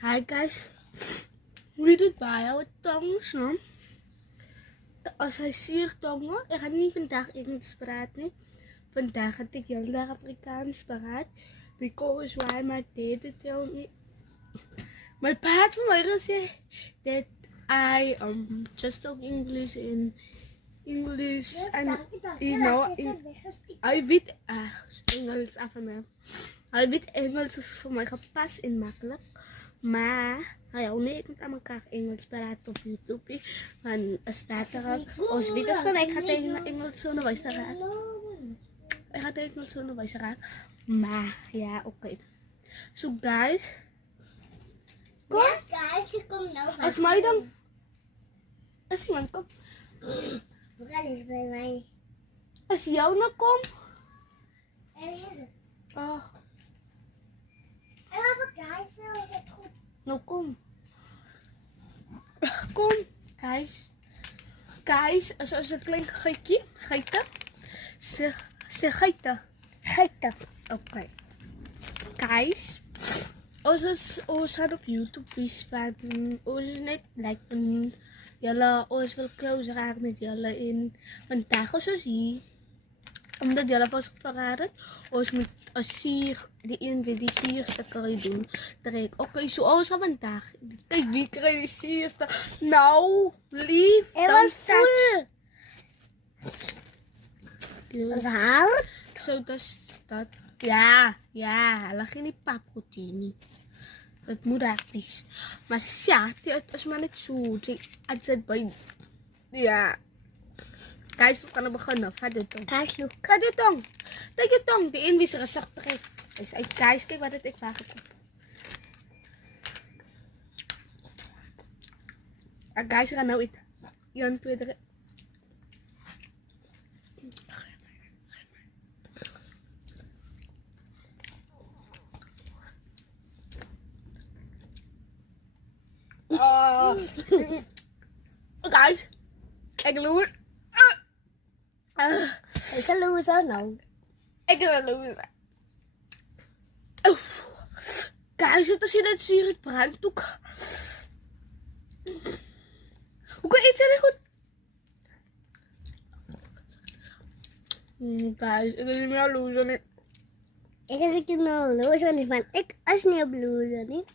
Hi guys, wie doet bij het tongs, no? Als hij ziet tongen, ik ga niet vandaag Engels praten. Vandaag had ik heel erg Afrikaans praat. Because why my dad tell me. My pa had van mij gezegd that I just talk English in English and you know I weet Engels af van mij. Hij weet Engels is voor mij gepast en makkelijk. Maar ayaw na ikot ang magkaka-English para to YouTube. Man, staat er als video's van ik ga tegen Engels zo naar wijs raak. Ik ga tegen Engels zo naar wijs raak. Maar ja, oké. So guys, kom. Ja, guys, ik kom nou van. Als mij dan, als iemand komt, Vooral niet bij mij. als jou nou komt. Er is het. Oh, En even kijken, is het goed? nou kom. Kom, guys. Guys, als het klinkt geitje, geiten. Zeg geiten. Geiten. Oké. Guys, ons gaat op YouTube vis van ons is net like jullie ons wil close raken met jullie in vandaag als hier. Omdat jullie was verraden, ons moet een sier, die een weer die sierste kan je doen. Oké, zoals vandaag. Kijk, wie krijgt die sierste? Nou, lief, don't touch. Dat is haar. Zo, dat. Ja, hulle gee nie papkoetie nie. Dat moet echt. Maar ja, het is maar net zo. Het zit bij. Ja. Guys, we gaan beginnen. Ga dit doen. Kijk, look. Ga dit doen. Kijk dit doen. De inwisser is zacht terug. Dus guys, kijk wat het ik vraag heb. Guys, we gaan nou eten. 1, 2, 3. Guys, ik loer. Ik kan loser nou. Ik ben een loser. Guys, als je dat zuur het brandt ook. Hoe kan iets niet goed? Guys, ik ben niet meer loser. Ik is een loser niet van. Ik als niet op loser niet.